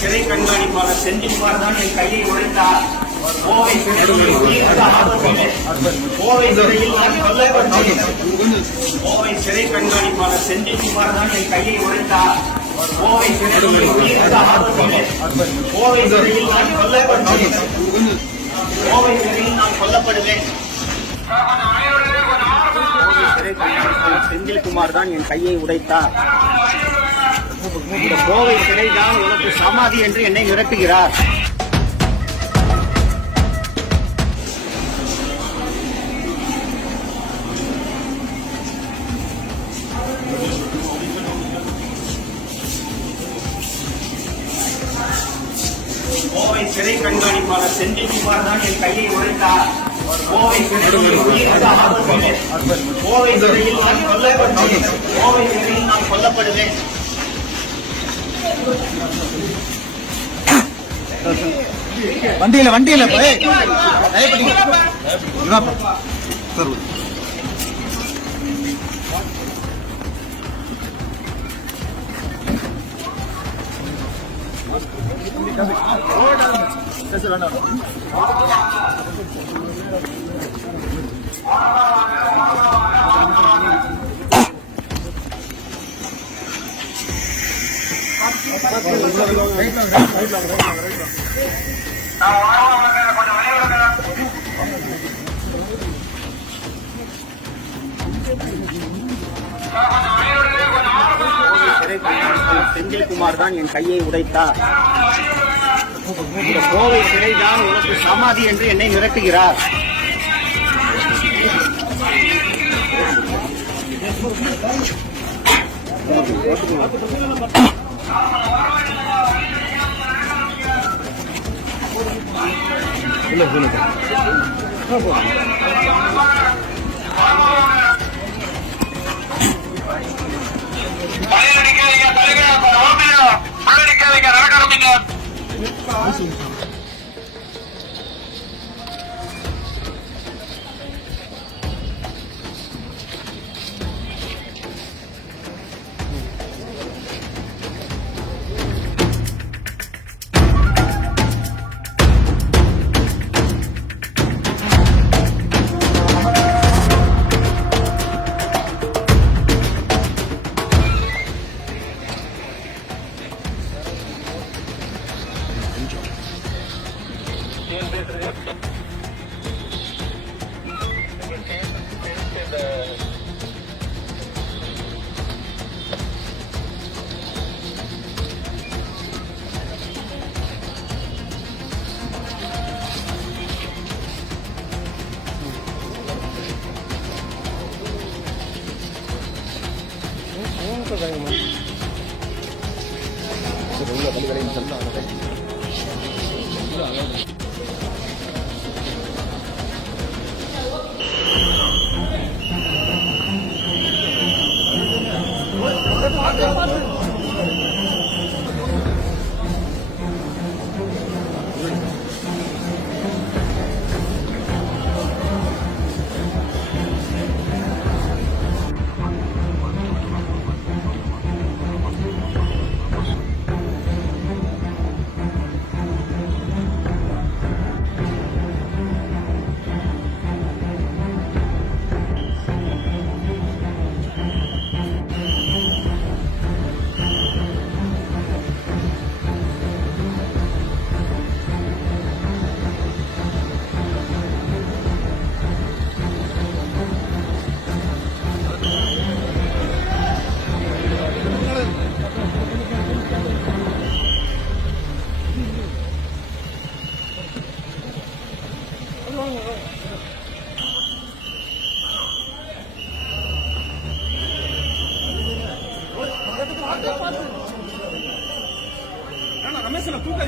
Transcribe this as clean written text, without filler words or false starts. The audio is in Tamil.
சிறை கண்காணிப்பாளர் செந்தில்குமார் தான் என் கையை உடைத்தார். கோவை சிறையில் நான் கொல்லப்பட்டேன். கோவை சிறை கண்காணிப்பாளர் செந்தில்குமார் தான் என் கையை உடைத்தார். கோவை சிறையில் நான் கொல்லப்பட்டேன். கோவை சிறையில் நான் கொல்லப்படுவேன். செந்தில்குமார் தான் என் கையை உடைத்தார். இந்த கோவை சிறைதான் உனக்கு சமாதி என்று என்னை மிரட்டுகிறார். கோவை சிறை கண்காணிப்பாளர் செந்தில்குமார் தான் என் கையை உடைத்தார். கோவை சிறையில் நான் கொல்லப்பட்டேன். கோவை சிறையில் நான் கொல்லப்படுவேன். வண்டியில செந்தில்குமார் தான் என் கையை உடைத்தார். இந்த கோவை சிறைதான் உனக்கு சமாதி என்று என்னை மிரட்டுகிறார். தூக்க